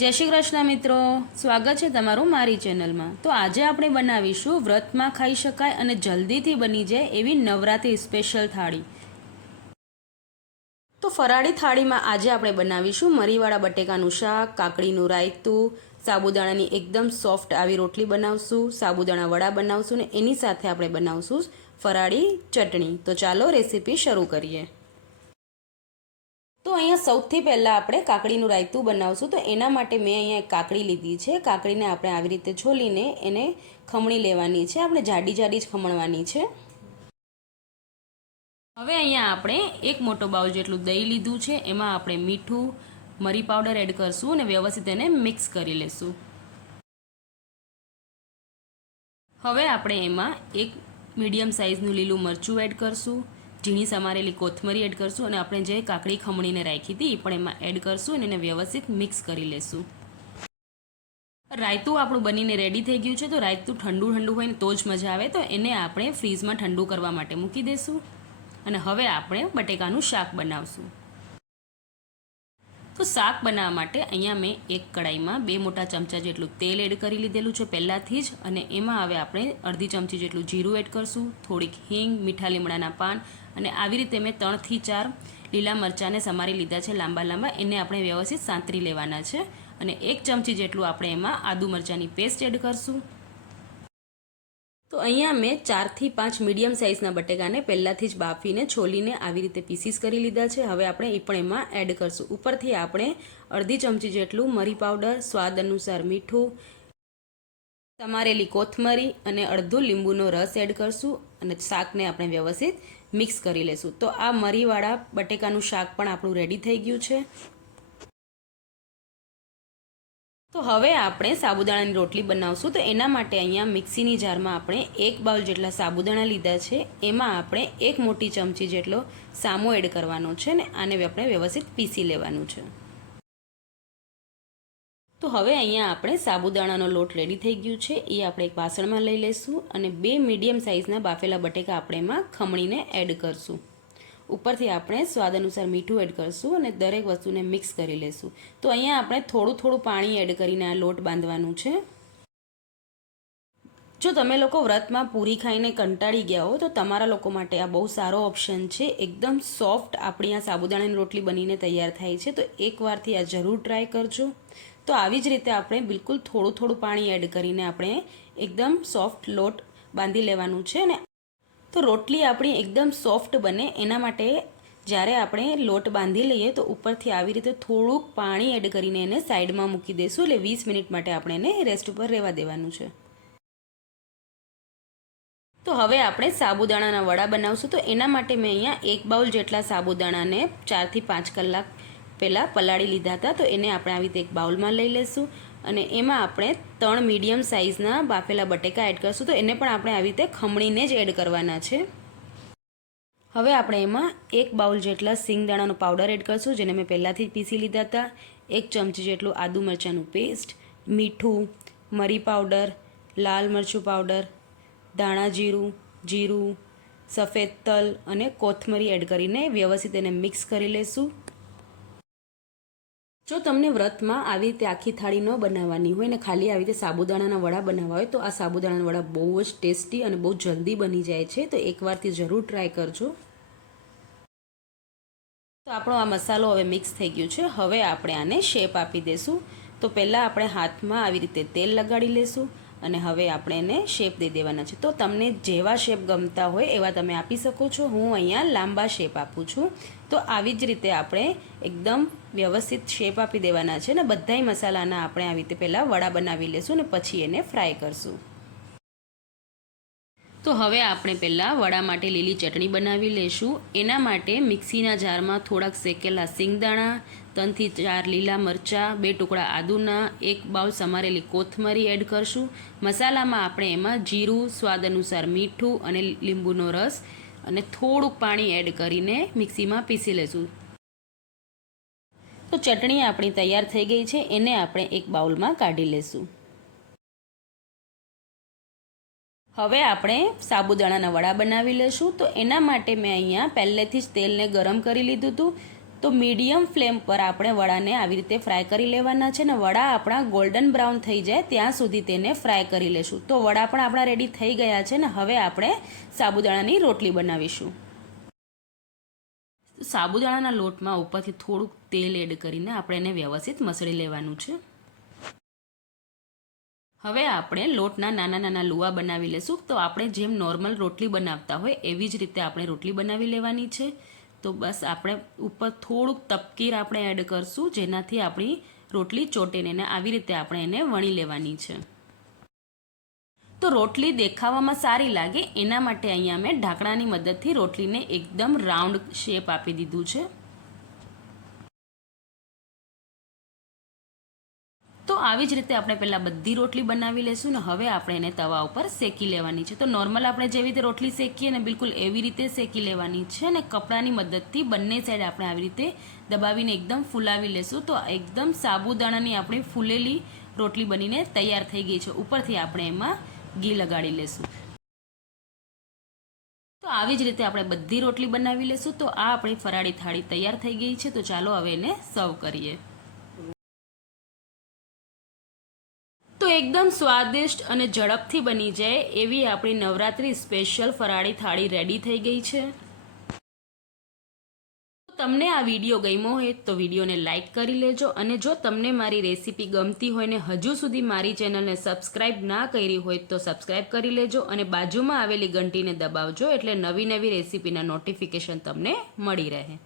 જય શ્રી કૃષ્ણ મિત્રો, સ્વાગત છે તમારું મારી ચેનલમાં। તો આજે આપણે બનાવીશું વ્રતમાં ખાઈ શકાય અને જલ્દીથી બની જાય એવી નવરાત્રી સ્પેશિયલ થાળી। તો ફરાળી થાળીમાં આજે આપણે બનાવીશું મરીવાળા બટેકાનું શાક, કાકડીનું રાયતું, સાબુદાણાની એકદમ સોફ્ટ આવી રોટલી બનાવશું, સાબુદાણા વડા બનાવશું ને એની સાથે આપણે બનાવશું ફરાળી ચટણી। તો ચાલો રેસીપી શરૂ કરીએ। તો અહીંયા સૌથી પહેલાં આપણે કાકડીનું રાયતું બનાવશું। તો એના માટે મેં અહીંયા એક કાકડી લીધી છે। કાકડીને આપણે આવી રીતે છોલીને એને ખમણી લેવાની છે। આપણે જાડી જાડી જ ખમણવાની છે। હવે અહીંયા આપણે એક મોટો બાઉલ જેટલું દહીં લીધું છે। એમાં આપણે મીઠું, મરી પાવડર એડ કરશું અને વ્યવસ્થિત એને મિક્સ કરી લેશું। હવે આપણે એમાં એક મીડિયમ સાઇઝનું લીલું મરચું એડ કરશું, ઝીણી સમારેલી કોથમરી એડ કરશું અને આપણે જે કાકડી ખમણીને રાખી હતી એ પણ એમાં એડ કરશું અને એને વ્યવસ્થિત મિક્સ કરી લેશું। રાયતું આપણું બનીને રેડી થઈ ગયું છે। તો રાયતું ઠંડુ ઠંડુ હોય ને તો જ મજા આવે। તો એને આપણે ફ્રીઝમાં ઠંડુ કરવા માટે મૂકી દઈશું અને હવે આપણે બટેકાનું શાક બનાવશું। તો શાક બનાવવા માટે અહીંયા મેં એક કડાઈમાં 2 મોટા ચમચા જેટલું તેલ એડ કરી લીધેલું છે પહેલાંથી જ, અને એમાં હવે આપણે અડધી ચમચી જેટલું જીરું એડ કરશું, થોડીક હિંગ, મીઠા લીમડાના પાન અને આવી રીતે મેં 3 થી 4 લીલા મરચાંને સમારી લીધા છે લાંબા લાંબા, એને આપણે વ્યવસ્થિત સાંતરી લેવાના છે અને 1 ચમચી જેટલું આપણે એમાં આદુ મરચાંની પેસ્ટ એડ કરશું। તો અહીંયા મેં 4 થી 5 મીડિયમ સાઇઝના બટેકાને પહેલાંથી જ બાફીને છોલીને આવી રીતે પીસીસ કરી લીધા છે। હવે આપણે એ પણ એમાં એડ કરશું। ઉપરથી આપણે અડધી ચમચી જેટલું મરી પાવડર, સ્વાદ અનુસાર મીઠું, સમારેલી કોથમરી અને અડધું લીંબુનો રસ એડ કરશું અને શાકને આપણે વ્યવસ્થિત મિક્સ કરી લેશું। તો આ મરીવાળા બટેકાનું શાક પણ આપણું રેડી થઈ ગયું છે। તો હવે આપણે સાબુદાણાની રોટલી બનાવશું। તો એના માટે અહીંયા મિક્સીની જારમાં આપણે 1 બાઉલ જેટલા સાબુદાણા લીધા છે। એમાં આપણે 1 મોટી ચમચી જેટલો સામો એડ કરવાનો છે ને આને આપણે વ્યવસ્થિત પીસી લેવાનું છે। તો હવે અહીંયા આપણે સાબુદાણાનો લોટ રેડી થઈ ગયું છે, એ આપણે એક વાસણમાં લઈ લઈશું અને 2 મીડિયમ સાઇઝના બાફેલા બટેકા આપણે એમાં ખમણીને એડ કરશું। ઉપરથી આપણે સ્વાદ અનુસાર મીઠું એડ કરશું અને દરેક વસ્તુને મિક્સ કરી લેશું। તો અહીંયા આપણે થોડું થોડું પાણી એડ કરીને આ લોટ બાંધવાનું છે। જો તમે લોકો વ્રતમાં પૂરી ખાઈને કંટાળી ગયા હો તો તમારા લોકો માટે આ બહુ સારો ઓપ્શન છે। એકદમ સોફ્ટ આપણી આ સાબુદાણાની રોટલી બનીને તૈયાર થાય છે। તો એકવારથી આ જરૂર ટ્રાય કરજો। તો આવી જ રીતે આપણે બિલકુલ થોડું થોડું પાણી એડ કરીને આપણે એકદમ સોફ્ટ લોટ બાંધી લેવાનું છે ને। તો રોટલી આપણી એકદમ સોફ્ટ બને એના માટે જ્યારે આપણે લોટ બાંધી લઈએ તો ઉપરથી આવી રીતે થોડુંક પાણી એડ કરીને એને સાઈડમાં મૂકી દઈશું। એટલે 20 મિનિટ માટે આપણે એને રેસ્ટ ઉપર રહેવા દેવાનું છે। તો હવે આપણે સાબુદાણાના વડા બનાવશું। તો એના માટે મેં અહીંયા 1 બાઉલ જેટલા સાબુદાણાને 4 થી 5 કલાક પહેલાં પલાળી લીધા હતા। તો એને આપણે આવી રીતે એક બાઉલમાં લઈ લઈશું અને એમાં આપણે 3 મીડિયમ સાઇઝના બાફેલા બટેકા એડ કરશું। તો એને પણ આપણે આવી રીતે ખમણીને જ એડ કરવાના છે। હવે આપણે એમાં 1 બાઉલ જેટલા સિંગદાણાનો પાવડર એડ કરશું, જેને મેં પહેલાંથી જ પીસી લીધા હતા, 1 ચમચી જેટલું આદુ મરચાંનું પેસ્ટ, મીઠું, મરી પાવડર, લાલ મરચું પાવડર, ધાણા જીરું, જીરું, સફેદ તલ અને કોથમરી એડ કરીને વ્યવસ્થિત એને મિક્સ કરી લેશું। જો તમને વ્રતમાં આવી રીતે આખી થાળી ન બનાવવાની હોય ને ખાલી આવી રીતે સાબુદાણાના વડા બનાવવા હોય તો આ સાબુદાણાના વડા બહુ જ ટેસ્ટી અને બહુ જલ્દી બની જાય છે। તો એકવારથી જરૂર ટ્રાય કરજો। તો આપણો આ મસાલો હવે મિક્સ થઈ ગયું છે। હવે આપણે આને શેપ આપી દઈશું। તો પહેલાં આપણે હાથમાં આવી રીતે તેલ લગાડી લેશું અને હવે આપણે એને શેપ દઈ દેવાના છે। તો તમને જેવા શેપ ગમતા હોય એવા તમે આપી શકો છો। હું અહીંયા લાંબા શેપ આપું છું। તો આવી જ રીતે આપણે એકદમ વ્યવસ્થિત શેપ આપી દેવાના છે ને બધાય મસાલાના આપણે આવી રીતે પહેલાં વડા બનાવી લેશું ને પછી એને ફ્રાય કરશું। તો હવે આપણે પહેલાં વડા માટે લીલી ચટણી બનાવી લઈશું। એના માટે મિક્સીના જારમાં થોડાક શેકેલા સિંગદાણા, 3 થી 4 લીલા મરચાં, 2 ટુકડા આદુના, 1 બાઉલ સમારેલી કોથમરી એડ કરશું। મસાલામાં આપણે એમાં જીરું, સ્વાદ અનુસાર મીઠું અને લીંબુનો રસ અને થોડુંક પાણી એડ કરીને મિક્સીમાં પીસી લઈશું। તો ચટણી આપણી તૈયાર થઈ ગઈ છે, એને આપણે એક બાઉલમાં કાઢી લઈશું। હવે આપણે સાબુદાણાના વડા બનાવી લઈશું। તો એના માટે મેં અહીંયા પહેલેથી જ તેલને ગરમ કરી લીધું હતું। તો મીડિયમ ફ્લેમ પર આપણે વડાને આવી રીતે ફ્રાય કરી લેવાના છે ને વડા આપણા ગોલ્ડન બ્રાઉન થઈ જાય ત્યાં સુધી તેને ફ્રાય કરી લેશું. તો વડા પણ આપણા રેડી થઈ ગયા છે ને હવે આપણે સાબુદાણાની રોટલી બનાવીશું. સાબુદાણાના લોટમાં ઉપરથી થોડુંક તેલ એડ કરીને આપણે એને વ્યવસ્થિત મસળી લેવાનું છે. હવે આપણે લોટના નાના નાના લુવા બનાવી લેશું. તો આપણે જેમ નોર્મલ રોટલી બનાવતા હોય એવી જ રીતે આપણે રોટલી બનાવી લેવાની છે. તો બસ આપણે ઉપર થોડુંક તપકીર આપણે એડ કરશું જેનાથી આપણી રોટલી ચોટે ને આવી રીતે આપણે એને વણી લેવાની છે. તો રોટલી દેખાવામાં સારી લાગે એના માટે અહીંયા મેં ઢાંકણાની મદદથી રોટલીને એકદમ રાઉન્ડ શેપ આપી દીધું છે. તો આવી જ રીતે આપણે પહેલાં બધી રોટલી બનાવી લેશું ને હવે આપણે એને તવા ઉપર શેકી લેવાની છે. તો નોર્મલ આપણે જેવી રીતે રોટલી શેકીએ ને બિલકુલ એવી રીતે શેકી લેવાની છે ને કપડાની મદદથી બંને સાઈડ આપણે આવી રીતે દબાવીને એકદમ ફૂલાવી લેશું. તો એકદમ સાબુદાણાની આપણી ફૂલેલી રોટલી બનીને તૈયાર થઈ ગઈ છે. ઉપરથી આપણે એમાં ઘી લગાડી લેશું. તો આવી જ રીતે આપણે બધી રોટલી બનાવી લેશું. તો આ આપણી ફરાળી થાળી તૈયાર થઈ ગઈ છે. તો ચાલો હવે એને સર્વ કરીએ. તો એકદમ સ્વાદિષ્ટ અને ઝડપથી બની જાય એવી આપણી નવરાત્રી સ્પેશિયલ ફરાળી થાળી રેડી થઈ ગઈ છે. તમને આ વિડીયો ગમ્યો હોય તો વિડીયોને લાઇક કરી લેજો અને જો તમને મારી રેસીપી ગમતી હોય ને હજુ સુધી મારી ચેનલને સબસ્ક્રાઇબ ના કરી હોય તો સબસ્ક્રાઇબ કરી લેજો અને બાજુમાં આવેલી ઘંટીને દબાવજો એટલે નવી નવી રેસીપીના નોટિફિકેશન તમને મળી રહે.